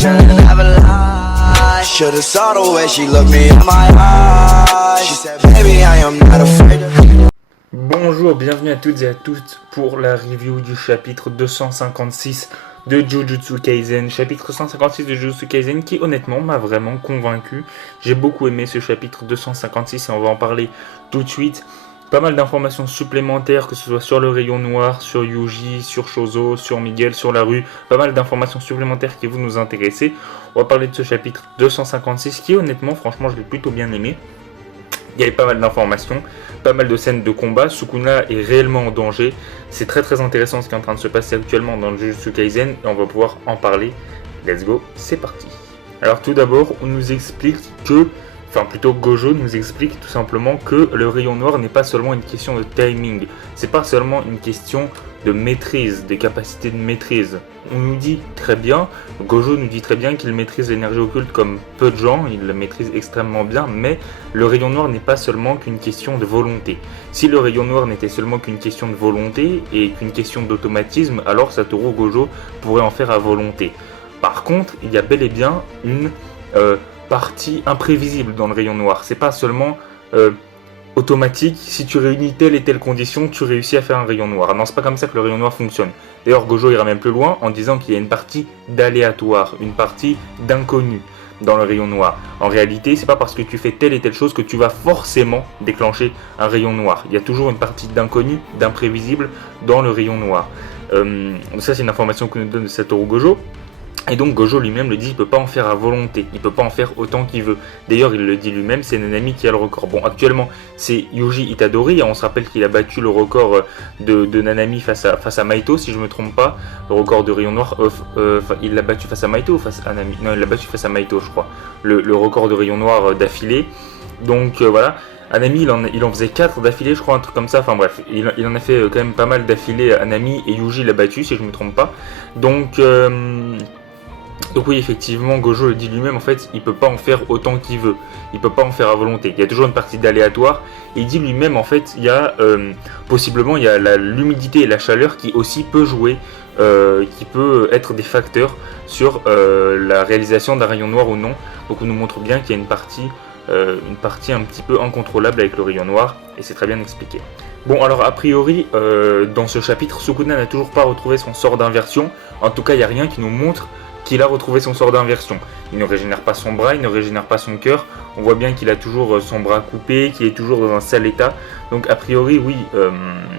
should've never lied. Should've saw the way she looked me in my eyes. She said, baby, I am not afraid of... Bonjour, bienvenue à toutes et à tous pour la review du chapitre 256 de Jujutsu Kaisen. Chapitre 156 de Jujutsu Kaisen qui honnêtement m'a vraiment convaincu. J'ai beaucoup aimé ce chapitre 256 et on va en parler tout de suite. Pas mal d'informations supplémentaires, que ce soit sur le rayon noir, sur Yuji, sur Chozo, sur Miguel, sur la rue. Pas mal d'informations supplémentaires qui vont nous intéresser. On va parler de ce chapitre 256 qui honnêtement, franchement, je l'ai plutôt bien aimé. Il y avait pas mal d'informations, pas mal de scènes de combat. Sukuna est réellement en danger. C'est très très intéressant ce qui est en train de se passer actuellement dans le Jujutsu Kaisen et on va pouvoir en parler. Let's go, c'est parti. Alors tout d'abord, on nous explique que... Enfin plutôt Gojo nous explique tout simplement que le rayon noir n'est pas seulement une question de timing, c'est pas seulement une question de maîtrise, de capacité de maîtrise. On nous dit très bien, Gojo nous dit très bien qu'il maîtrise l'énergie occulte comme peu de gens, il la maîtrise extrêmement bien, mais le rayon noir n'est pas seulement qu'une question de volonté. Si le rayon noir n'était seulement qu'une question de volonté et qu'une question d'automatisme, alors Satoru Gojo pourrait en faire à volonté. Par contre, il y a bel et bien une... partie imprévisible dans le rayon noir. C'est pas seulement automatique, si tu réunis telle et telle condition, tu réussis à faire un rayon noir. Non, c'est pas comme ça que le rayon noir fonctionne. D'ailleurs, Gojo ira même plus loin en disant qu'il y a une partie d'aléatoire, une partie d'inconnu dans le rayon noir. En réalité, c'est pas parce que tu fais telle et telle chose que tu vas forcément déclencher un rayon noir. Il y a toujours une partie d'inconnu, d'imprévisible dans le rayon noir. Ça, c'est une information que nous donne Satoru Gojo. Et donc Gojo lui-même le dit, il ne peut pas en faire à volonté, il ne peut pas en faire autant qu'il veut. D'ailleurs il le dit lui-même, c'est Nanami qui a le record. Bon, actuellement c'est Yuji Itadori, on se rappelle qu'il a battu le record de Nanami face à Maito, si je ne me trompe pas, le record de rayon noir, il l'a battu face à Maito ou face à Nanami? Non, il l'a battu face à Maito je crois, le record de rayon noir d'affilée. Donc voilà. Anami il en faisait 4 d'affilée je crois, un truc comme ça, enfin bref, il en a fait quand même pas mal d'affilée Anami, et Yuji l'a battu si je ne me trompe pas. Donc oui, effectivement, Gojo le dit lui-même, en fait, il peut pas en faire autant qu'il veut. Il peut pas en faire à volonté. Il y a toujours une partie d'aléatoire. Et il dit lui-même, en fait, il y a possiblement il y a l'humidité et la chaleur qui aussi peut jouer, qui peut être des facteurs sur la réalisation d'un rayon noir ou non. Donc on nous montre bien qu'il y a une partie un petit peu incontrôlable avec le rayon noir. Et c'est très bien expliqué. Bon, alors a priori, dans ce chapitre, Sukuna n'a toujours pas retrouvé son sort d'inversion. En tout cas, il n'y a rien qui nous montre qu'il a retrouvé son sort d'inversion. Il ne régénère pas son bras, il ne régénère pas son cœur. On voit bien qu'il a toujours son bras coupé, qu'il est toujours dans un sale état. Donc a priori oui,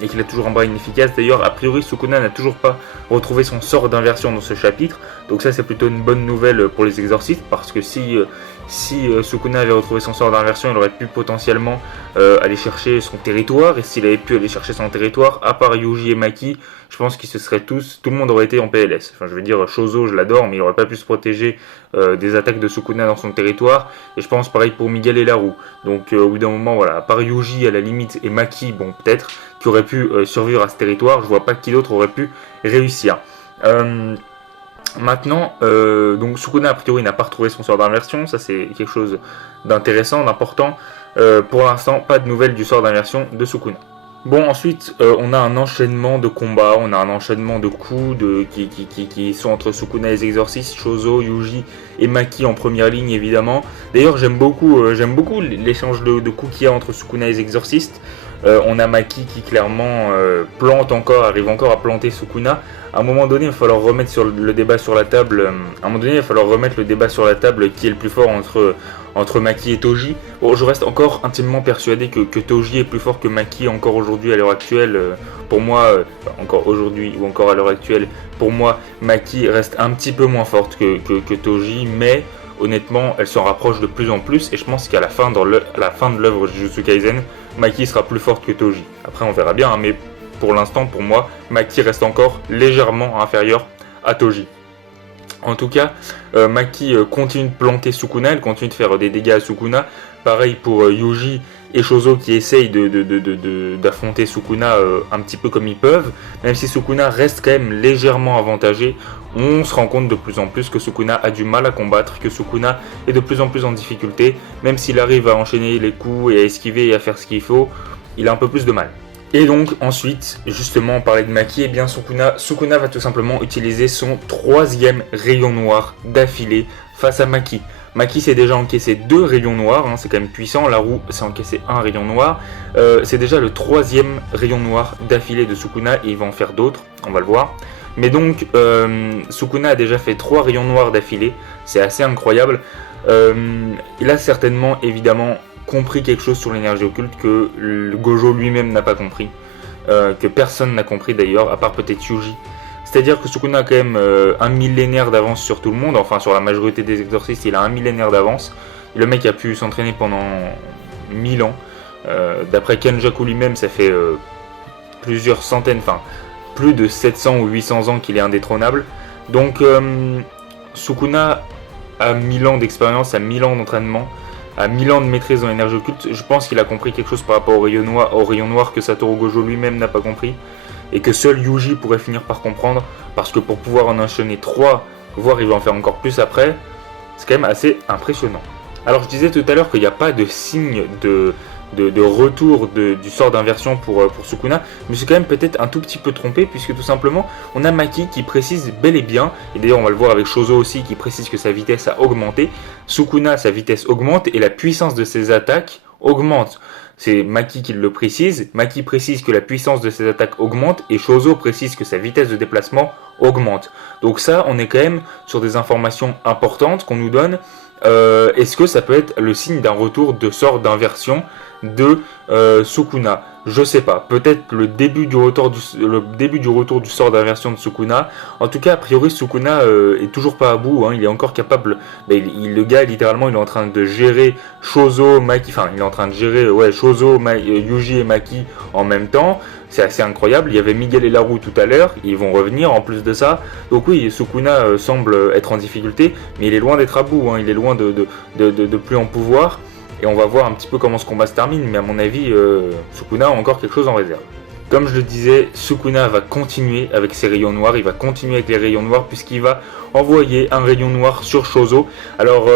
et qu'il a toujours un bras inefficace. D'ailleurs a priori Sukuna n'a toujours pas retrouvé son sort d'inversion dans ce chapitre. Donc ça c'est plutôt une bonne nouvelle pour les exorcistes, parce que si Sukuna avait retrouvé son sort d'inversion, il aurait pu potentiellement aller chercher son territoire. Et s'il avait pu aller chercher son territoire, à part Yuji et Maki, je pense qu'ils se seraient tout le monde aurait été en PLS. Enfin je veux dire, Chozo je l'adore, mais il n'aurait pas pu se protéger des attaques de Sukuna dans son territoire. Et je pense pareil pour Miguel et Laru. Donc au bout d'un moment, voilà, à part Yuji à la limite et Maki, bon peut-être, qui aurait pu survivre à ce territoire, je vois pas qui d'autre aurait pu réussir. Maintenant, donc Sukuna a priori n'a pas retrouvé son sort d'inversion, ça c'est quelque chose d'intéressant, d'important. Pour l'instant, pas de nouvelles du sort d'inversion de Sukuna. Bon, ensuite, on a un enchaînement de combats, on a un enchaînement de coups qui sont entre Sukuna et les exorcistes, Chozo, Yuji et Maki en première ligne évidemment. D'ailleurs, j'aime beaucoup l'échange de coups qu'il y a entre Sukuna et les exorcistes. On a Maki qui clairement arrive encore à planter Sukuna. À un moment donné, il va falloir remettre le débat sur la table. Qui est le plus fort entre Maki et Toji. Bon, je reste encore intimement persuadé que Toji est plus fort que Maki encore aujourd'hui à l'heure actuelle. Pour moi, encore aujourd'hui ou encore à l'heure actuelle, pour moi, Maki reste un petit peu moins forte que Toji, mais honnêtement, elle s'en rapproche de plus en plus. Et je pense qu'à la fin de l'œuvre Jujutsu Kaisen, Maki sera plus forte que Toji. Après, on verra bien, hein, mais pour l'instant, pour moi, Maki reste encore légèrement inférieur à Toji. En tout cas, Maki continue de planter Sukuna, elle continue de faire des dégâts à Sukuna. Pareil pour Yuji et Chozo qui essayent d'affronter Sukuna un petit peu comme ils peuvent. Même si Sukuna reste quand même légèrement avantagé, on se rend compte de plus en plus que Sukuna a du mal à combattre, que Sukuna est de plus en plus en difficulté. Même s'il arrive à enchaîner les coups et à esquiver et à faire ce qu'il faut, il a un peu plus de mal. Et donc ensuite, justement, on parlait de Maki, et bien Sukuna va tout simplement utiliser son 3e rayon noir d'affilée face à Maki. Maki s'est déjà encaissé 2 rayons noirs, hein, c'est quand même puissant. La roue s'est encaissé 1 rayon noir. C'est déjà le 3e rayon noir d'affilée de Sukuna, et il va en faire d'autres, on va le voir. Mais donc, Sukuna a déjà fait 3 rayons noirs d'affilée, c'est assez incroyable. Il a certainement, évidemment, compris quelque chose sur l'énergie occulte que le Gojo lui-même n'a pas compris, que personne n'a compris d'ailleurs, à part peut-être Yuji. C'est-à-dire que Sukuna a quand même un millénaire d'avance sur tout le monde, enfin sur la majorité des exorcistes, il a un millénaire d'avance. Le mec a pu s'entraîner pendant 1000 ans. D'après Kenjaku lui-même, ça fait plusieurs centaines, enfin plus de 700 ou 800 ans qu'il est indétrônable. Donc Sukuna a 1000 ans d'expérience, a 1000 ans d'entraînement, à 1000 ans de maîtrise dans l'énergie occulte. Je pense qu'il a compris quelque chose par rapport au rayon noir que Satoru Gojo lui-même n'a pas compris, et que seul Yuji pourrait finir par comprendre, parce que pour pouvoir en enchaîner 3, voire il va en faire encore plus après, c'est quand même assez impressionnant. Alors je disais tout à l'heure qu'il n'y a pas de signe de retour du sort d'inversion pour Sukuna, mais c'est quand même peut-être un tout petit peu trompé, puisque tout simplement on a Maki qui précise bel et bien, et d'ailleurs on va le voir avec Shozo aussi qui précise que sa vitesse a augmenté. Sukuna, sa vitesse augmente et la puissance de ses attaques augmente. C'est Maki qui le précise. Maki précise que la puissance de ses attaques augmente, et Shozo précise que sa vitesse de déplacement augmente. Donc ça, on est quand même sur des informations importantes qu'on nous donne. Est-ce que ça peut être le signe d'un retour de sort d'inversion de Sukuna? Je sais pas, peut-être le début du retour du sort d'inversion de Sukuna. En tout cas, a priori, Sukuna est toujours pas à bout, hein. Il est encore capable, le gars littéralement il est en train de gérer Shozo, Maki, enfin il est en train de gérer Shozo, Yuji et Maki en même temps. C'est assez incroyable. Il y avait Miguel et Laroux tout à l'heure, ils vont revenir en plus de ça. Donc oui, Sukuna semble être en difficulté, mais il est loin d'être à bout, hein. Il est loin de plus en pouvoir. Et on va voir un petit peu comment ce combat se termine, mais à mon avis, Sukuna a encore quelque chose en réserve. Comme je le disais, Sukuna va continuer avec ses rayons noirs, il va continuer avec les rayons noirs, puisqu'il va envoyer un rayon noir sur Shozo. Alors,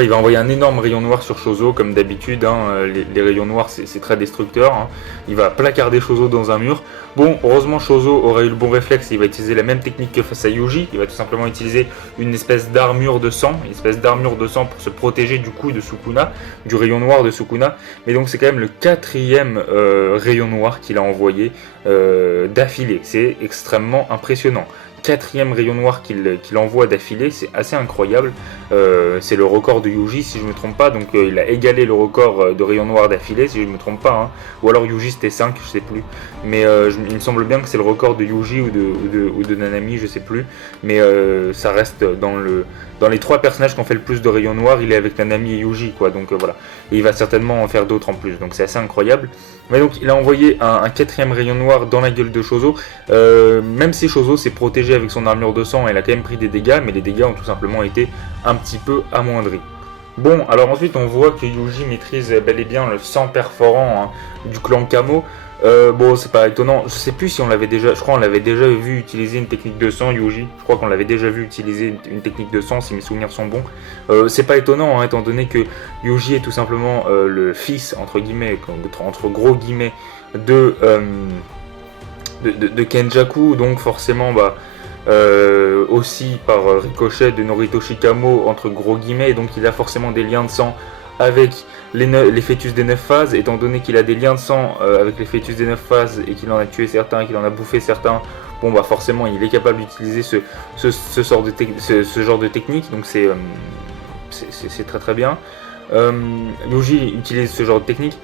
il va envoyer un énorme rayon noir sur Shozo, comme d'habitude, hein. Les rayons noirs c'est très destructeur, hein. Il va placarder Shozo dans un mur. Bon, heureusement Shozo aura eu le bon réflexe, il va utiliser la même technique que face à Yuji. Il va tout simplement utiliser une espèce d'armure de sang, pour se protéger du coup de Sukuna, du rayon noir de Sukuna. Mais donc c'est quand même le 4e rayon noir qu'il a envoyé d'affilée, c'est extrêmement impressionnant. 4e rayon noir qu'il envoie d'affilée, c'est assez incroyable. C'est le record de Yuji si je ne me trompe pas, donc il a égalé le record de rayon noir d'affilée si je ne me trompe pas, hein. Ou alors Yuji c'était 5, je sais plus, mais il me semble bien que c'est le record de Yuji ou de Nanami, je sais plus, mais ça reste dans les 3 personnages qui ont fait le plus de rayons noirs, il est avec Nanami et Yuji, quoi, donc voilà. Et il va certainement en faire d'autres en plus, donc c'est assez incroyable. Mais donc il a envoyé un 4e rayon noir dans la gueule de Shozo, même si Shozo s'est protégé avec son armure de sang, il a quand même pris des dégâts, mais les dégâts ont tout simplement été un petit peu amoindris. Bon, alors ensuite on voit que Yuji maîtrise bel et bien le sang perforant, hein, du clan Kamo. Bon, c'est pas étonnant, je sais plus si on l'avait déjà, je crois qu'on l'avait déjà vu utiliser une technique de sang, Yuji. Je crois qu'on l'avait déjà vu utiliser une technique de sang, si mes souvenirs sont bons. C'est pas étonnant, hein, étant donné que Yuji est tout simplement le fils, entre guillemets, entre gros guillemets, de Kenjaku, donc forcément, aussi par ricochet de Noritoshi Kamo, entre gros guillemets, donc il a forcément des liens de sang avec les fœtus des 9 phases, étant donné qu'il a des liens de sang avec les fœtus des 9 phases et qu'il en a tué certains, qu'il en a bouffé certains, bon forcément il est capable d'utiliser ce genre de technique, donc c'est très très bien. Yuji utilise ce genre de technique.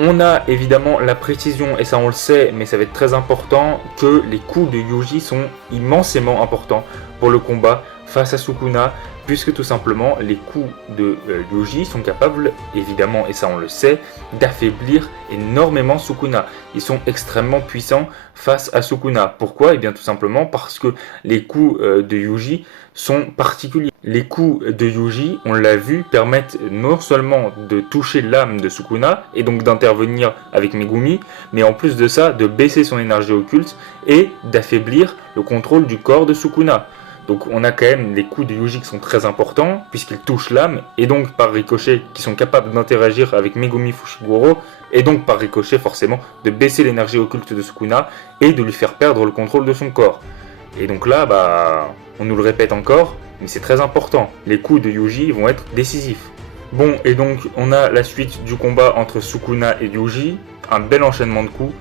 On a évidemment la précision, et ça on le sait, mais ça va être très important, que les coups de Yuji sont immensément importants pour le combat face à Sukuna, puisque tout simplement les coups de Yuji sont capables, évidemment, et ça on le sait, d'affaiblir énormément Sukuna. Ils sont extrêmement puissants face à Sukuna. Pourquoi? Et bien tout simplement parce que les coups de Yuji sont particuliers. Les coups de Yuji, on l'a vu, permettent non seulement de toucher l'âme de Sukuna, et donc d'intervenir avec Megumi, mais en plus de ça, de baisser son énergie occulte, et d'affaiblir le contrôle du corps de Sukuna. Donc on a quand même les coups de Yuji qui sont très importants, puisqu'ils touchent l'âme, et donc par ricochet, qui sont capables d'interagir avec Megumi Fushiguro, et donc par ricochet forcément, de baisser l'énergie occulte de Sukuna, et de lui faire perdre le contrôle de son corps. Et donc là, on nous le répète encore, mais c'est très important, les coups de Yuji vont être décisifs. Bon, et donc on a la suite du combat entre Sukuna et Yuji, un bel enchaînement de coups,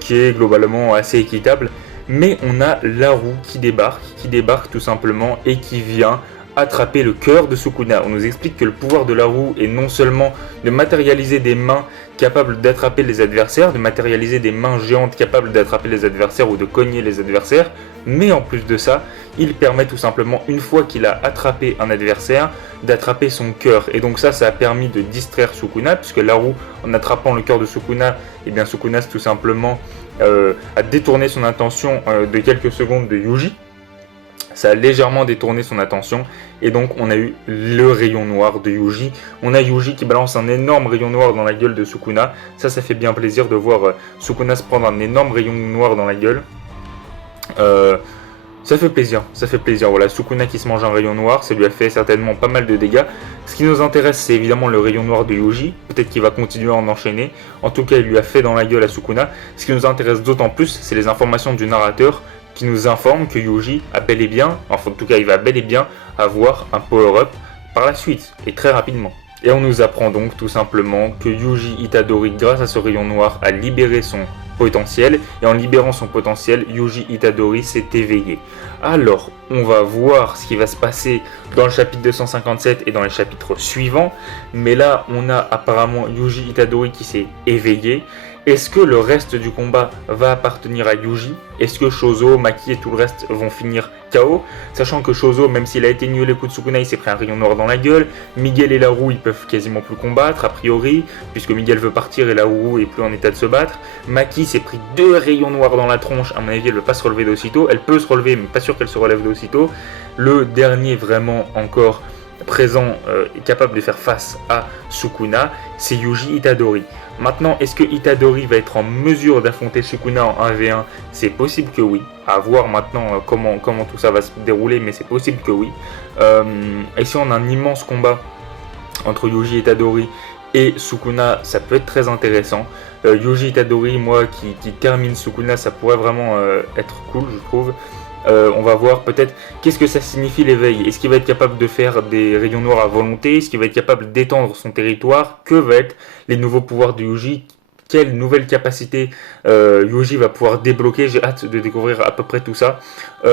qui est globalement assez équitable, mais on a Laru qui débarque tout simplement, et qui vient attraper le cœur de Sukuna. On nous explique que le pouvoir de Laru est non seulement de matérialiser des mains capables d'attraper les adversaires, de matérialiser des mains géantes capables d'attraper les adversaires ou de cogner les adversaires, mais en plus de ça, il permet tout simplement, une fois qu'il a attrapé un adversaire, d'attraper son cœur. Et donc ça a permis de distraire Sukuna, puisque Laru, en attrapant le cœur de Sukuna, et bien Sukuna tout simplement a détourné son attention de quelques secondes de Yuji. Ça a légèrement détourné son attention, et donc on a eu le rayon noir de Yuji. On a Yuji qui balance un énorme rayon noir dans la gueule de Sukuna. Ça fait bien plaisir de voir Sukuna se prendre un énorme rayon noir dans la gueule. Ça fait plaisir. Voilà, Sukuna qui se mange un rayon noir, ça lui a fait certainement pas mal de dégâts. Ce qui nous intéresse, c'est évidemment le rayon noir de Yuji. Peut-être qu'il va continuer à en enchaîner. En tout cas, il lui a fait dans la gueule à Sukuna. Ce qui nous intéresse d'autant plus, c'est les informations du narrateur, qui nous informe que Yuji a bel et bien, enfin en tout cas il va bel et bien avoir un power-up par la suite, et très rapidement. Et on nous apprend donc tout simplement que Yuji Itadori, grâce à ce rayon noir, a libéré son potentiel, et en libérant son potentiel, Yuji Itadori s'est éveillé. Alors, on va voir ce qui va se passer dans le chapitre 257 et dans les chapitres suivants, mais là on a apparemment Yuji Itadori qui s'est éveillé. Est-ce que le reste du combat va appartenir à Yuji? Est-ce que Shozo, Maki et tout le reste vont finir KO? Sachant que Shozo, même s'il a éteigné les coups de Sukuna, il s'est pris un rayon noir dans la gueule. Miguel et Laru, ils peuvent quasiment plus combattre, a priori, puisque Miguel veut partir et Laru est plus en état de se battre. Maki s'est pris 2 rayons noirs dans la tronche, à mon avis elle ne veut pas se relever d'aussitôt. Elle peut se relever, mais pas sûr qu'elle se relève d'aussitôt. Le dernier vraiment encore présent et capable de faire face à Sukuna, c'est Yuji Itadori. Maintenant, est-ce que Itadori va être en mesure d'affronter Sukuna en 1v1? C'est possible que oui. À voir maintenant comment tout ça va se dérouler, mais c'est possible que oui. Et si on a un immense combat entre Yuji Itadori et Sukuna, ça peut être très intéressant. Yuji Itadori, moi, qui termine Sukuna, ça pourrait vraiment être cool, je trouve. On va voir peut-être qu'est-ce que ça signifie l'éveil. Est-ce qu'il va être capable de faire des rayons noirs à volonté? Est-ce qu'il va être capable d'étendre son territoire? Que va être les nouveaux pouvoirs de Yuji? Quelle nouvelle capacité Yuji va pouvoir débloquer? J'ai hâte de découvrir à peu près tout ça. Il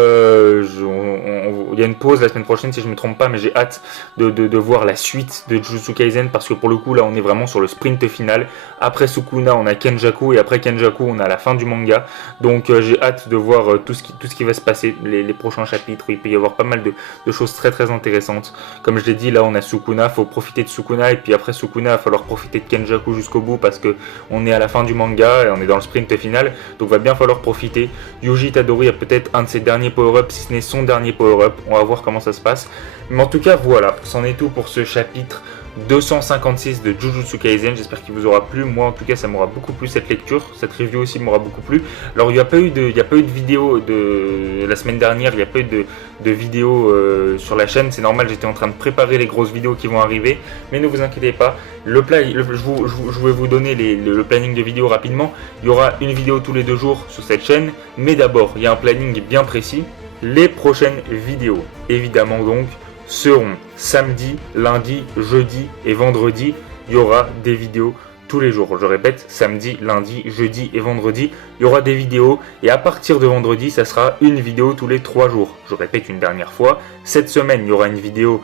y a une pause la semaine prochaine si je ne me trompe pas, mais j'ai hâte de voir la suite de Jujutsu Kaisen, parce que pour le coup là on est vraiment sur le sprint final. Après Sukuna on a Kenjaku, et après Kenjaku on a la fin du manga. Donc j'ai hâte de voir tout ce qui va se passer, les prochains chapitres. Il peut y avoir pas mal de choses très très intéressantes. Comme je l'ai dit, là on a Sukuna, faut profiter de Sukuna, et puis après Sukuna il va falloir profiter de Kenjaku jusqu'au bout, parce que on est à la fin du manga et on est dans le sprint final, donc va bien falloir profiter. Yuji Itadori a peut-être un de ses derniers power-up, si ce n'est son dernier power-up. On va voir comment ça se passe. Mais en tout cas, voilà, c'en est tout pour ce chapitre 256 de Jujutsu Kaisen. J'espère qu'il vous aura plu. Moi, en tout cas, ça m'aura beaucoup plu cette lecture. Cette review aussi m'aura beaucoup plu. Alors, il n'y a pas eu de vidéo de la semaine dernière. Il n'y a pas eu de vidéo sur la chaîne. C'est normal, j'étais en train de préparer les grosses vidéos qui vont arriver. Mais ne vous inquiétez pas. Je vais vous donner le planning de vidéos rapidement. Il y aura une vidéo tous les 2 jours sur cette chaîne. Mais d'abord, il y a un planning bien précis. Les prochaines vidéos, évidemment donc, seront samedi, lundi, jeudi et vendredi. Il y aura des vidéos tous les jours. Je répète, samedi, lundi, jeudi et vendredi, il y aura des vidéos. Et à partir de vendredi, ça sera une vidéo tous les 3 jours. Je répète une dernière fois, cette semaine, il y aura une vidéo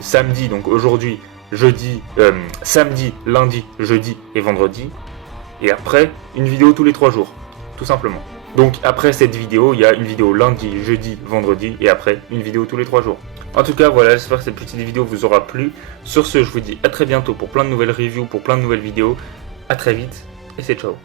samedi, donc aujourd'hui, samedi, lundi, jeudi et vendredi. Et après, une vidéo tous les 3 jours, tout simplement. Donc après cette vidéo, il y a une vidéo lundi, jeudi, vendredi, et après une vidéo tous les 3 jours. En tout cas, voilà, j'espère que cette petite vidéo vous aura plu. Sur ce, je vous dis à très bientôt pour plein de nouvelles reviews, pour plein de nouvelles vidéos. À très vite, et c'est ciao.